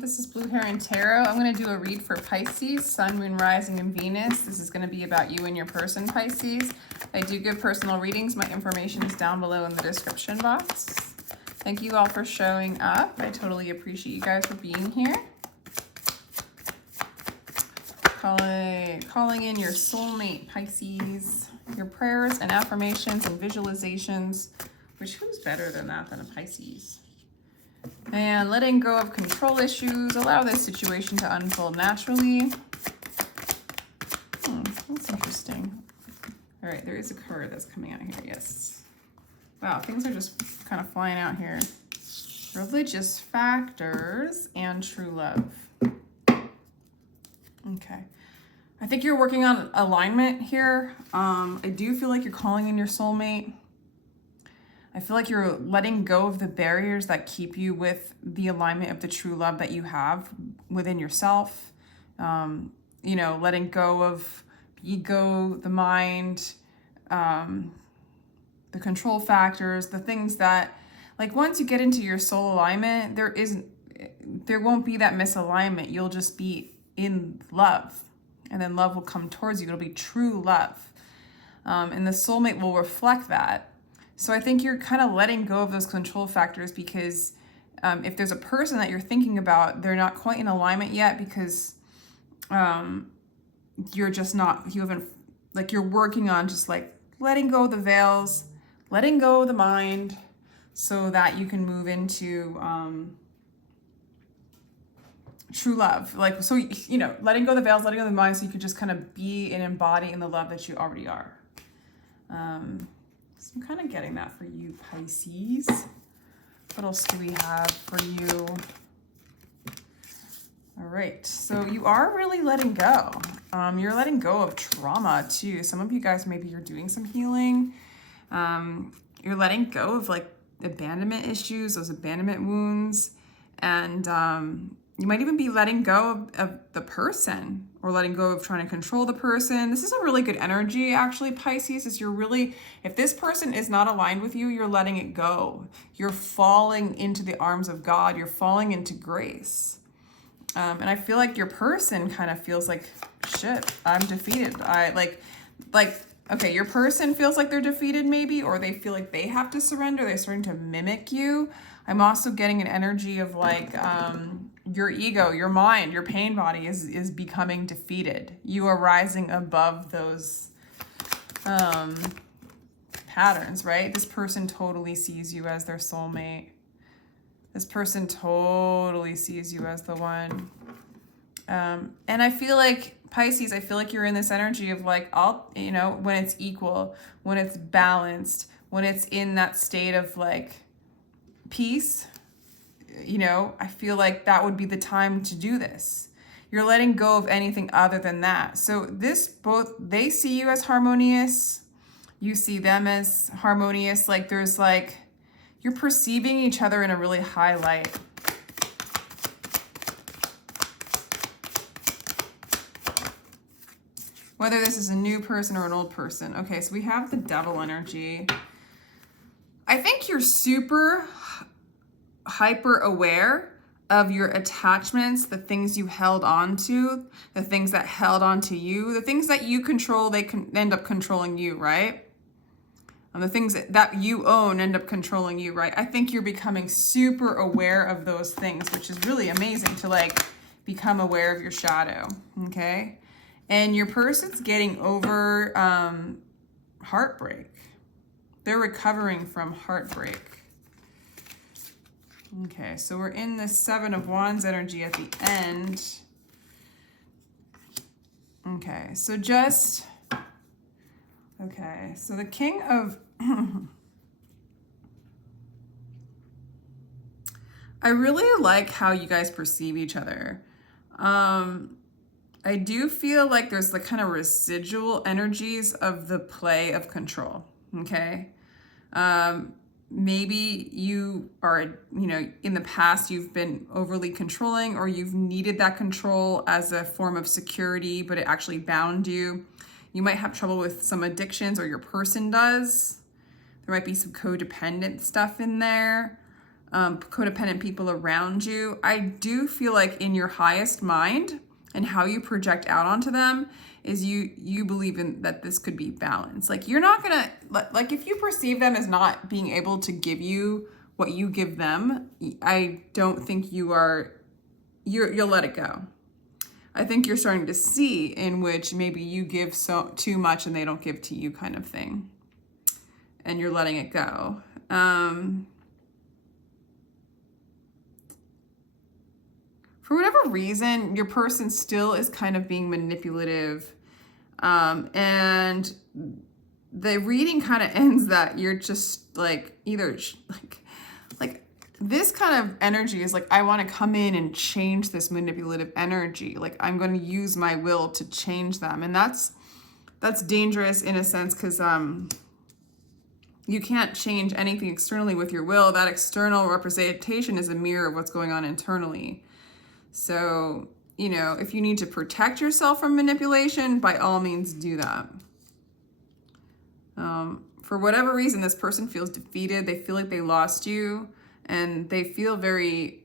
This is Blue Heron Tarot. I'm going to do a read for Pisces, Sun, Moon, Rising, and Venus. This is going to be about you and your person, Pisces. I do give personal readings. My information is down below in the description box. Thank you all for showing up. I totally appreciate you guys for being here. Calling in your soulmate, Pisces. Your prayers and affirmations and visualizations, which who's better than that than a Pisces? And letting go of control issues. Allow this situation to unfold naturally. That's interesting. All right, there is a card that's coming out here. Yes. Wow, things are just kind of flying out here. Religious factors and true love. Okay. I think you're working on alignment here. I do feel like you're calling in your soulmate. I feel like you're letting go of the barriers that keep you with the alignment of the true love that you have within yourself. You know, letting go of ego, the mind, the control factors, the things that, like, once you get into your soul alignment, there won't be that misalignment. You'll just be in love, and then love will come towards you. It'll be true love. And the soulmate will reflect that. So I think you're kind of letting go of those control factors because if there's a person that you're thinking about, they're not quite in alignment yet because you're just not, you haven't, like, you're working on just like letting go of the veils, letting go of the mind so that you can move into true love. Like, so, you know, letting go of the veils, letting go of the mind so you could just kind of be and embody in the love that you already are. So I'm kind of getting that for you, Pisces. What else do we have for you? All right, so you are really letting go. You're letting go of trauma too. Some of you guys, maybe you're doing some healing. You're letting go of like abandonment issues, those abandonment wounds. And you might even be letting go of the person or letting go of trying to control the person. This is a really good energy, actually, Pisces, is you're really, if this person is not aligned with you, you're letting it go. You're falling into the arms of God. You're falling into grace. And I feel like your person kind of feels like, shit, I'm defeated. Okay, your person feels like they're defeated maybe, or they feel like they have to surrender. They're starting to mimic you. I'm also getting an energy of like your ego, your mind, your pain body is becoming defeated. You are rising above those patterns, right? This person totally sees you as their soulmate. This person totally sees you as the one. And I feel like, Pisces, I feel like you're in this energy of like, you know, when it's equal, when it's balanced, when it's in that state of like peace, you know, I feel like that would be the time to do this. You're letting go of anything other than that. So they see you as harmonious. You see them as harmonious. Like there's like, you're perceiving each other in a really high light. Whether this is a new person or an old person. Okay, so we have the devil energy. I think you're super hyper aware of your attachments, the things you held on to, the things that held on to you, the things that you control, they can end up controlling you, right? And the things that you own end up controlling you, right? I think you're becoming super aware of those things, which is really amazing to like become aware of your shadow, okay? And your person's getting over heartbreak. They're recovering from heartbreak. Okay, so we're in the Seven of Wands energy at the end. Okay, so so the King of... I really like how you guys perceive each other. I do feel like there's the kind of residual energies of the play of control, okay? Maybe you are, you know, in the past you've been overly controlling or you've needed that control as a form of security, but it actually bound you. You might have trouble with some addictions, or your person does. There might be some codependent stuff in there. codependent people around you, I do feel like in your highest mind and how you project out onto them is you believe in that this could be balanced. Like you're not gonna, like if you perceive them as not being able to give you what you give them, I don't think you'll let it go. I think you're starting to see in which maybe you give too much and they don't give to you kind of thing. And you're letting it go. For whatever reason, your person still is kind of being manipulative. And the reading kind of ends that you're just like, either like this kind of energy is like, I want to come in and change this manipulative energy. Like I'm going to use my will to change them. And that's dangerous in a sense, because you can't change anything externally with your will. That external representation is a mirror of what's going on internally. So, you know, if you need to protect yourself from manipulation, by all means do that. For whatever reason, this person feels defeated. They feel like they lost you, and they feel very,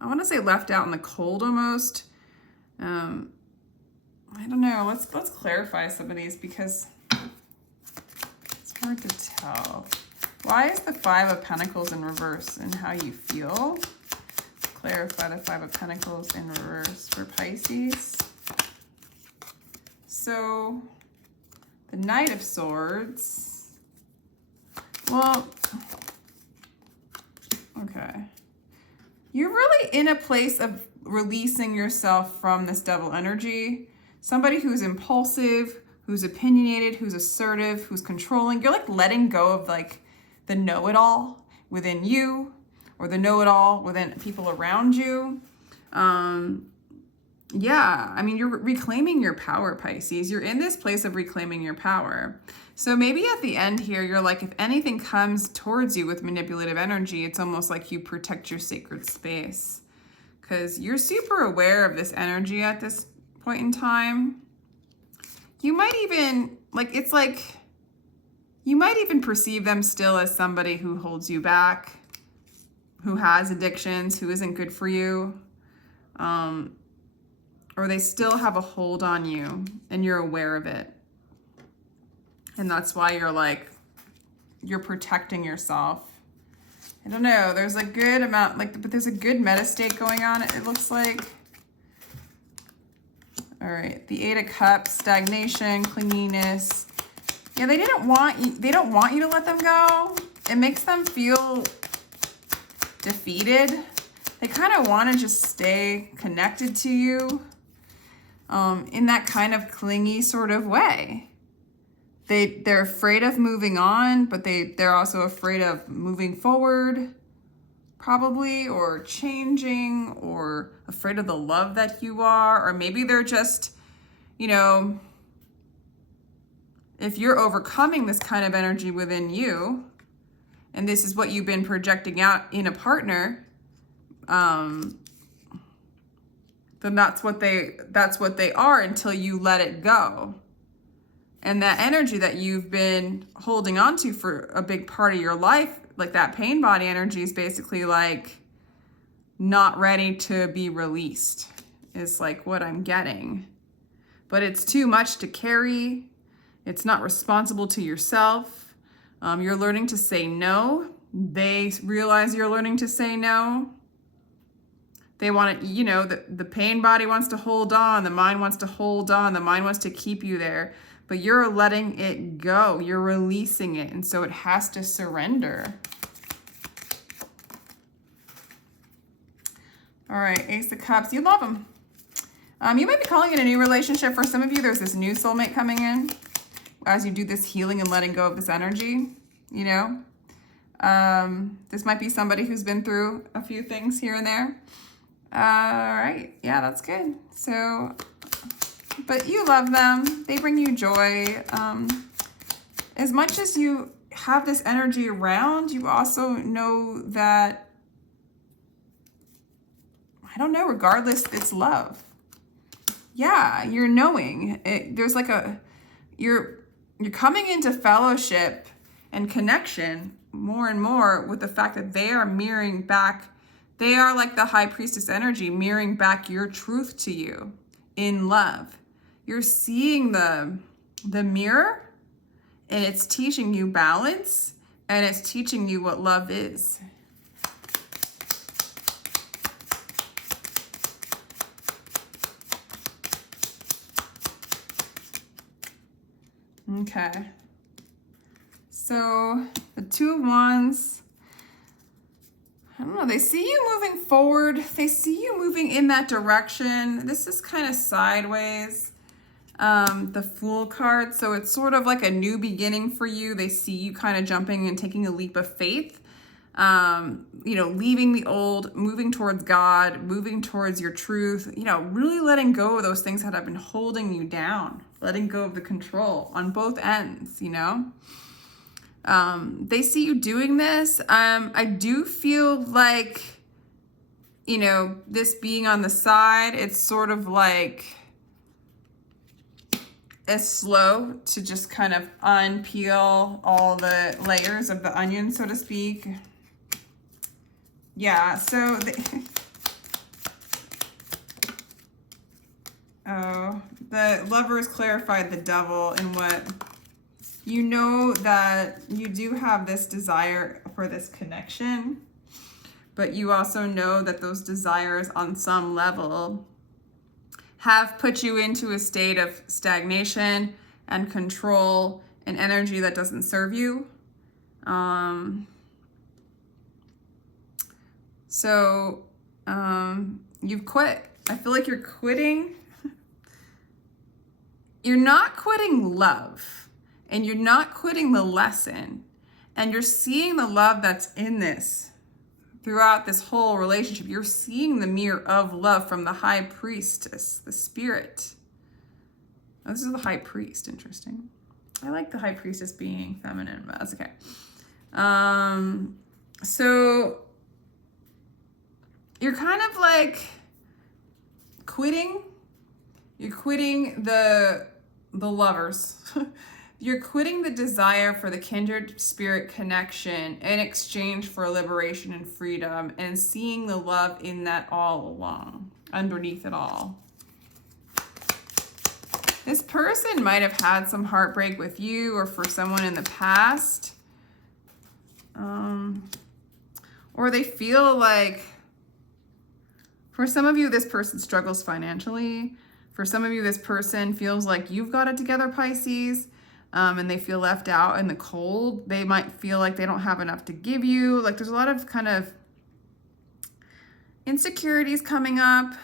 I want to say left out in the cold almost. I don't know. Let's clarify some of these, because it's hard to tell. Why is the Five of Pentacles in reverse and how you feel? Clarify the Five of Pentacles in reverse for Pisces. So the Knight of Swords. Well, okay. You're really in a place of releasing yourself from this devil energy. Somebody who's impulsive, who's opinionated, who's assertive, who's controlling. You're like letting go of like the know-it-all within you, or the know-it-all within people around you. Yeah, I mean, you're reclaiming your power, Pisces. You're in this place of reclaiming your power. So maybe at the end here, you're like, if anything comes towards you with manipulative energy, it's almost like you protect your sacred space, because you're super aware of this energy at this point in time. You might even, you might even perceive them still as somebody who holds you back, who has addictions, who isn't good for you, or they still have a hold on you and you're aware of it. And that's why you're protecting yourself. I don't know, there's a good amount, but there's a good meta state going on, it looks like. All right, the Eight of Cups, stagnation, clinginess. Yeah, they don't want you to let them go. It makes them feel defeated. They kind of want to just stay connected to you in that kind of clingy sort of way. They're afraid of moving on, but they're also afraid of moving forward, probably, or changing, or afraid of the love that you are, or maybe they're just, you know, if you're overcoming this kind of energy within you, and this is what you've been projecting out in a partner, then that's what they are until you let it go. And that energy that you've been holding on to for a big part of your life, like that pain body energy, is basically like not ready to be released, is like what I'm getting. But it's too much to carry. It's not responsible to yourself. You're learning to say no. They realize you're learning to say no. They want to, you know, the pain body wants to hold on. The mind wants to hold on. The mind wants to keep you there. But you're letting it go. You're releasing it. And so it has to surrender. All right, Ace of Cups. You love them. You might be calling it a new relationship. For some of you, there's this new soulmate coming in as you do this healing and letting go of this energy, you know. This might be somebody who's been through a few things here and there. All right. Yeah, that's good. So, but you love them. They bring you joy. As much as you have this energy around, you also know that, I don't know, regardless, it's love. Yeah, you're knowing. There's like you're coming into fellowship and connection more and more with the fact that they are mirroring back. They are like the high priestess energy, mirroring back your truth to you in love. You're seeing the mirror, and it's teaching you balance, and it's teaching you what love is. Okay. So the Two of Wands, I don't know, they see you moving forward. They see you moving in that direction. This is kind of sideways. The Fool card, so it's sort of like a new beginning for you. They see you kind of jumping and taking a leap of faith. You know, leaving the old, moving towards God, moving towards your truth, you know, really letting go of those things that have been holding you down, letting go of the control on both ends, you know. They see you doing this. I do feel like, you know, this being on the side, it's sort of like it's slow to just kind of unpeel all the layers of the onion, so to speak. Yeah, so the Lovers clarified the Devil in what you know, that you do have this desire for this connection, but you also know that those desires on some level have put you into a state of stagnation and control and energy that doesn't serve you. You've quit. I feel like you're quitting. You're not quitting love, and you're not quitting the lesson, and you're seeing the love that's in this throughout this whole relationship. You're seeing the mirror of love from the high priestess, the spirit. Oh, this is the high priest. Interesting. I like the high priestess being feminine, but that's okay. So you're kind of like quitting. You're quitting the lovers. You're quitting the desire for the kindred spirit connection in exchange for liberation and freedom, and seeing the love in that all along, underneath it all. This person might have had some heartbreak with you or for someone in the past. Or they feel like, for some of you, this person struggles financially. For some of you, this person feels like you've got it together, Pisces, and they feel left out in the cold. They might feel like they don't have enough to give you. Like there's a lot of kind of insecurities coming up.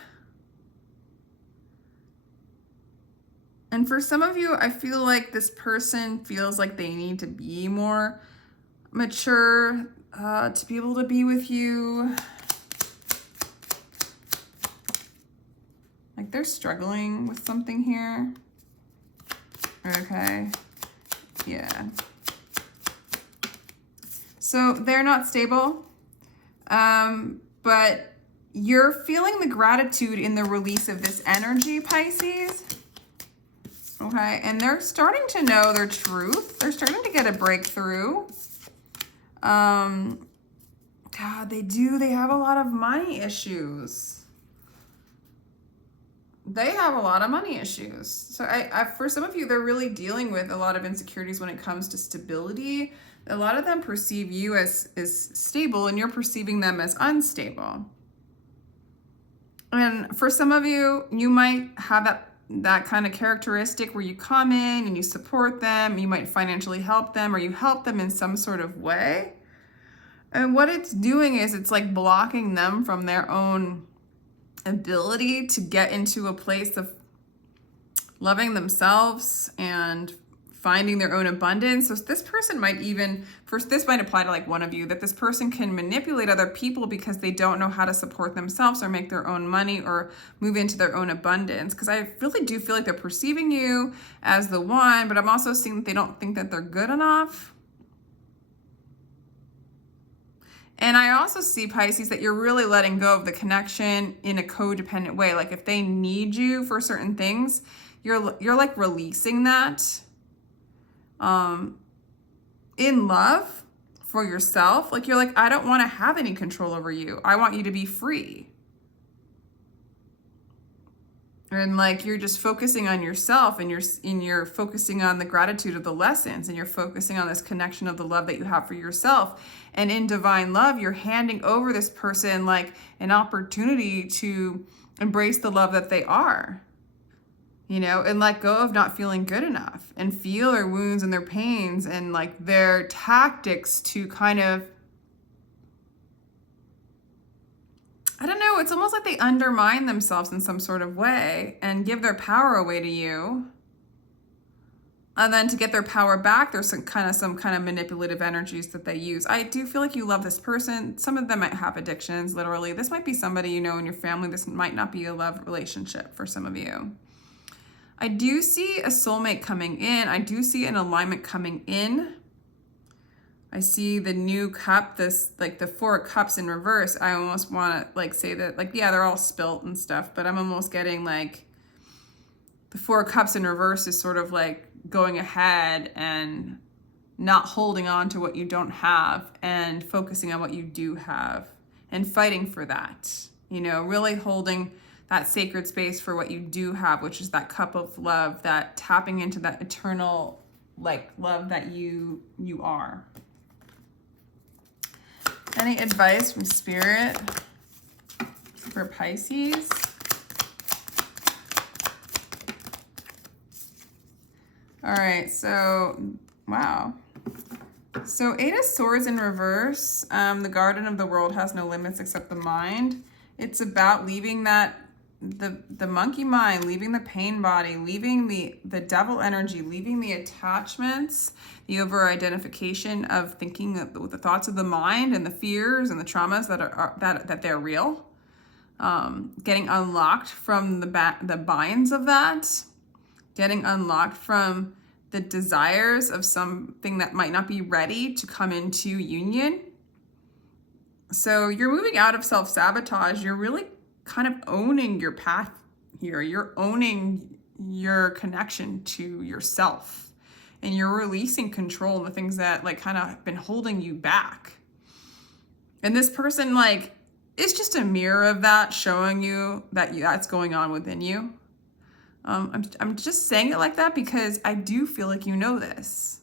And for some of you, I feel like this person feels like they need to be more mature to be able to be with you. Like they're struggling with something here. Okay. Yeah. So they're not stable. But you're feeling the gratitude in the release of this energy, Pisces. Okay. And they're starting to know their truth. They're starting to get a breakthrough. God, they do. They have a lot of money issues. They have a lot of money issues. So for some of you, they're really dealing with a lot of insecurities when it comes to stability. A lot of them perceive you as stable, and you're perceiving them as unstable. And for some of you, you might have that kind of characteristic where you come in and you support them. You might financially help them, or you help them in some sort of way. And what it's doing is it's like blocking them from their own ability to get into a place of loving themselves and finding their own abundance. So this person might even, first, this might apply to like one of you, that this person can manipulate other people because they don't know how to support themselves or make their own money or move into their own abundance. Because I really do feel like they're perceiving you as the one, but I'm also seeing that they don't think that they're good enough. And I also see, Pisces, that you're really letting go of the connection in a codependent way. Like if they need you for certain things, you're like releasing that. in love for yourself. Like you're like, I don't want to have any control over you. I want you to be free. And like you're just focusing on yourself, and you're focusing on the gratitude of the lessons, and you're focusing on this connection of the love that you have for yourself. And in divine love, you're handing over this person like an opportunity to embrace the love that they are, you know, and let go of not feeling good enough, and feel their wounds and their pains and like their tactics to kind of, I don't know, it's almost like they undermine themselves in some sort of way and give their power away to you. And then to get their power back, there's some kind of manipulative energies that they use. I do feel like you love this person. Some of them might have addictions, literally. This might be somebody you know in your family. This might not be a love relationship for some of you. I do see a soulmate coming in. I do see an alignment coming in. I see the new cup, this like the 4 of Cups in reverse. I almost want to like say that like, yeah, they're all spilt and stuff, but I'm almost getting like the 4 of Cups in reverse is sort of like going ahead and not holding on to what you don't have and focusing on what you do have and fighting for that, you know, really holding that sacred space for what you do have, which is that cup of love, that tapping into that eternal like love that you are. Any advice from Spirit for Pisces? All right, so, wow. So 8 of Swords in reverse. The garden of the world has no limits except the mind. It's about leaving that, the monkey mind, leaving the pain body, leaving the devil energy, leaving the attachments, the over-identification of thinking with the thoughts of the mind and the fears and the traumas that they're real. Getting unlocked from the binds of that. Getting unlocked from the desires of something that might not be ready to come into union. So you're moving out of self-sabotage. You're really kind of owning your path here. You're owning your connection to yourself, and you're releasing control and the things that like kind of have been holding you back. And this person like is just a mirror of that, showing you that that's going on within you. I'm just saying it like that because I do feel like you know this.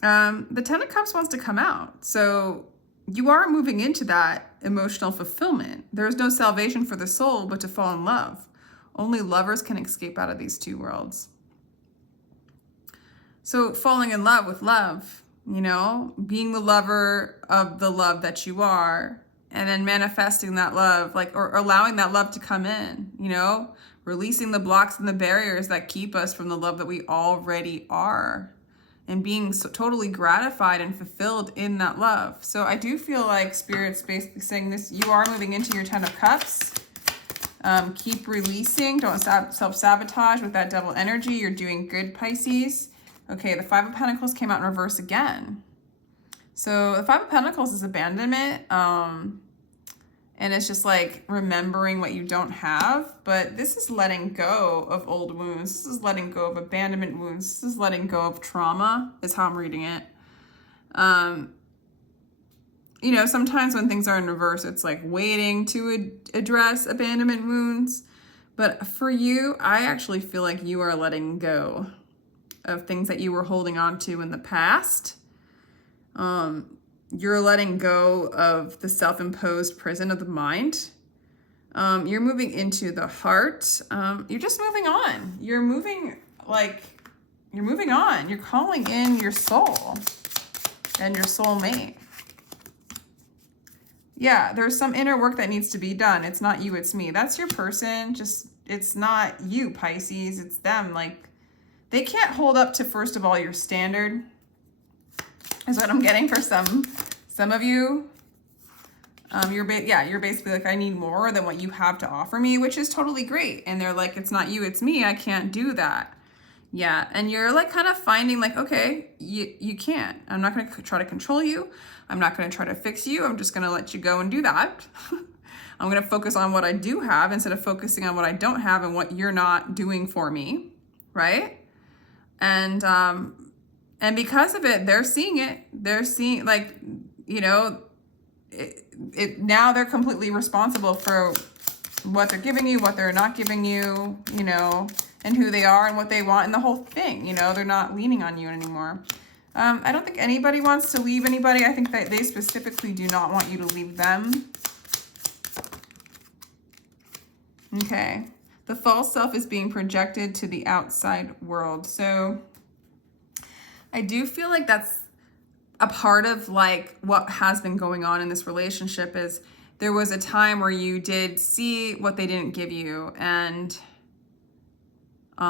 The 10 of Cups wants to come out. So you are moving into that emotional fulfillment. There is no salvation for the soul but to fall in love. Only lovers can escape out of these two worlds. So falling in love with love, you know, being the lover of the love that you are, and then manifesting that love, like, or allowing that love to come in, you know, releasing the blocks and the barriers that keep us from the love that we already are, and being so totally gratified and fulfilled in that love. So I do feel like Spirit's basically saying this, you are moving into your 10 of Cups. Keep releasing, don't self-sabotage with that devil energy. You're doing good, Pisces. Okay, the 5 of Pentacles came out in reverse again. So the 5 of Pentacles is abandonment. And it's just like remembering what you don't have. But this is letting go of old wounds. This is letting go of abandonment wounds. This is letting go of trauma, is how I'm reading it. You know, sometimes when things are in reverse, it's like waiting to address abandonment wounds. But for you, I actually feel like you are letting go of things that you were holding on to in the past. You're letting go of the self-imposed prison of the mind. You're moving into the heart. You're just moving on. You're moving on. You're calling in your soul and your soulmate. Yeah, there's some inner work that needs to be done. It's not you, it's me. That's your person. Just, it's not you, Pisces. It's them. Like, they can't hold up to, first of all, your standard, is what I'm getting for some of you. You're basically like, I need more than what you have to offer me, which is totally great. And they're like, it's not you, it's me. I can't do that. Yeah, and you're like kind of finding like, okay, you can't. I'm not going to try to control you. I'm not going to try to fix you. I'm just going to let you go and do that. I'm going to focus on what I do have instead of focusing on what I don't have and what you're not doing for me, right? And And because of it, they're seeing it. They're seeing, like, you know, now they're completely responsible for what they're giving you, what they're not giving you, you know, and who they are and what they want and the whole thing. You know, they're not leaning on you anymore. I don't think anybody wants to leave anybody. I think that they specifically do not want you to leave them. Okay. The false self is being projected to the outside world. So I do feel like that's a part of like what has been going on in this relationship is there was a time where you did see what they didn't give you and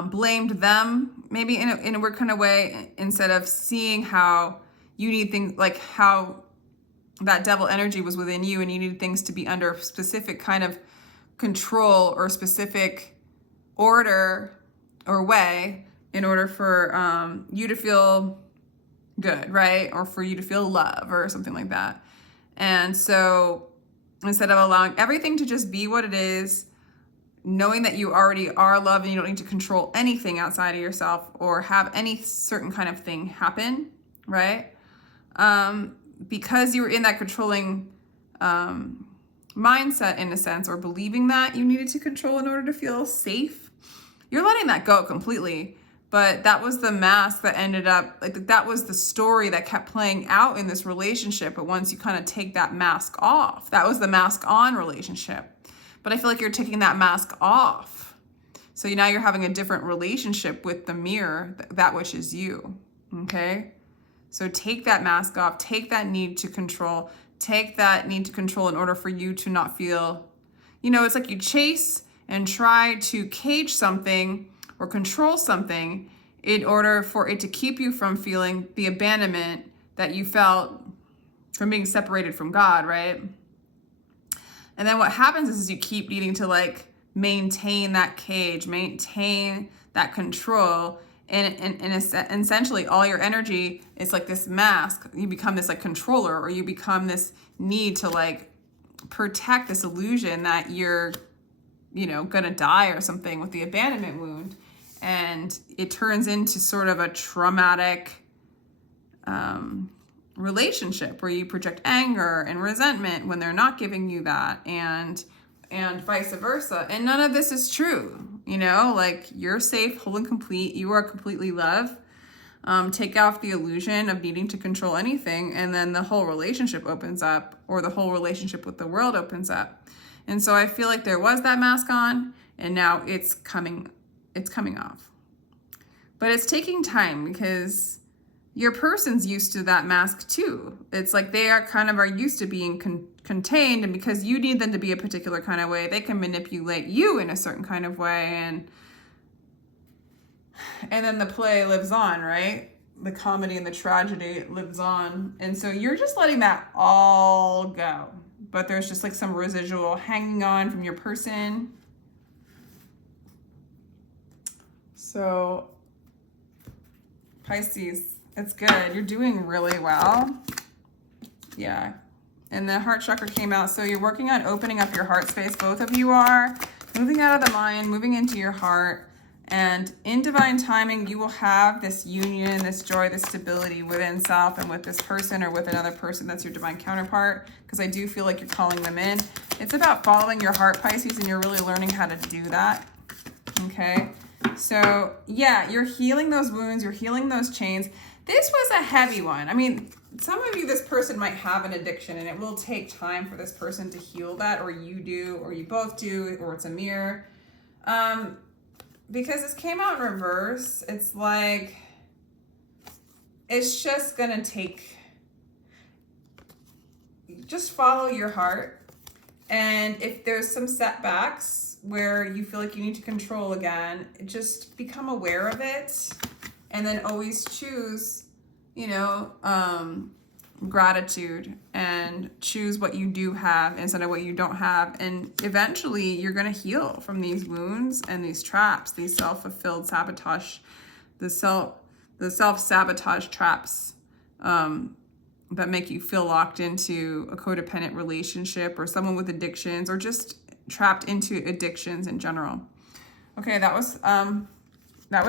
blamed them maybe in a weird kind of way, instead of seeing how you need things, like how that devil energy was within you and you needed things to be under specific kind of control or specific order or way in order for you to feel good, right? Or for you to feel love or something like that. And so instead of allowing everything to just be what it is, knowing that you already are love and you don't need to control anything outside of yourself or have any certain kind of thing happen, right? Because you were in that controlling mindset in a sense, or believing that you needed to control in order to feel safe, you're letting that go completely. But that was the mask that ended up, like, that was the story that kept playing out in this relationship. But once you kind of take that mask off, that was the mask on relationship. But I feel like you're taking that mask off. So now you're having a different relationship with the mirror, that which is you, okay? So take that mask off, take that need to control, take that need to control in order for you to not feel, you know, it's like you chase and try to cage something or control something in order for it to keep you from feeling the abandonment that you felt from being separated from God, right? And then what happens is you keep needing to like maintain that cage, maintain that control. And essentially all your energy is like this mask. You become this like controller, or you become this need to like protect this illusion that you're, you know, gonna die or something with the abandonment wound. And it turns into sort of a traumatic relationship where you project anger and resentment when they're not giving you that, and vice versa. And none of this is true. You know, like, you're safe, whole and complete. You are completely loved. Take off the illusion of needing to control anything, and then the whole relationship opens up, or the whole relationship with the world opens up. And so I feel like there was that mask on, and now it's coming off. But it's taking time because your person's used to that mask too. It's like they are used to being contained, and because you need them to be a particular kind of way, they can manipulate you in a certain kind of way, and then the play lives on, right? The comedy and the tragedy lives on. And so you're just letting that all go. But there's just like some residual hanging on from your person. So Pisces, it's good. You're doing really well. Yeah. And the heart chakra came out. So you're working on opening up your heart space. Both of you are moving out of the mind, moving into your heart. And in divine timing, you will have this union, this joy, this stability within self and with this person or with another person that's your divine counterpart, because I do feel like you're calling them in. It's about following your heart, Pisces, and you're really learning how to do that. Okay. So yeah, you're healing those wounds. You're healing those chains. This was a heavy one. I mean, some of you, this person might have an addiction, and it will take time for this person to heal that, or you do, or you both do, or it's a mirror. Because this came out in reverse, it's like, it's just gonna take, just follow your heart. And if there's some setbacks where you feel like you need to control again, just become aware of it, and then always choose, you know, gratitude, and choose what you do have instead of what you don't have. And eventually you're going to heal from these wounds and these traps, these self-fulfilled sabotage, the self-sabotage traps that make you feel locked into a codependent relationship, or someone with addictions, or just trapped into addictions in general. Okay, that was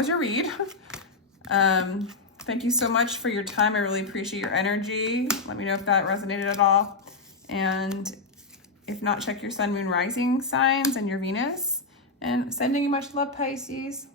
your read. Thank you so much for your time. I really appreciate your energy. Let me know if that resonated at all. And if not, check your sun, moon, rising signs and your Venus. And sending you much love, Pisces.